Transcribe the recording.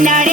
and I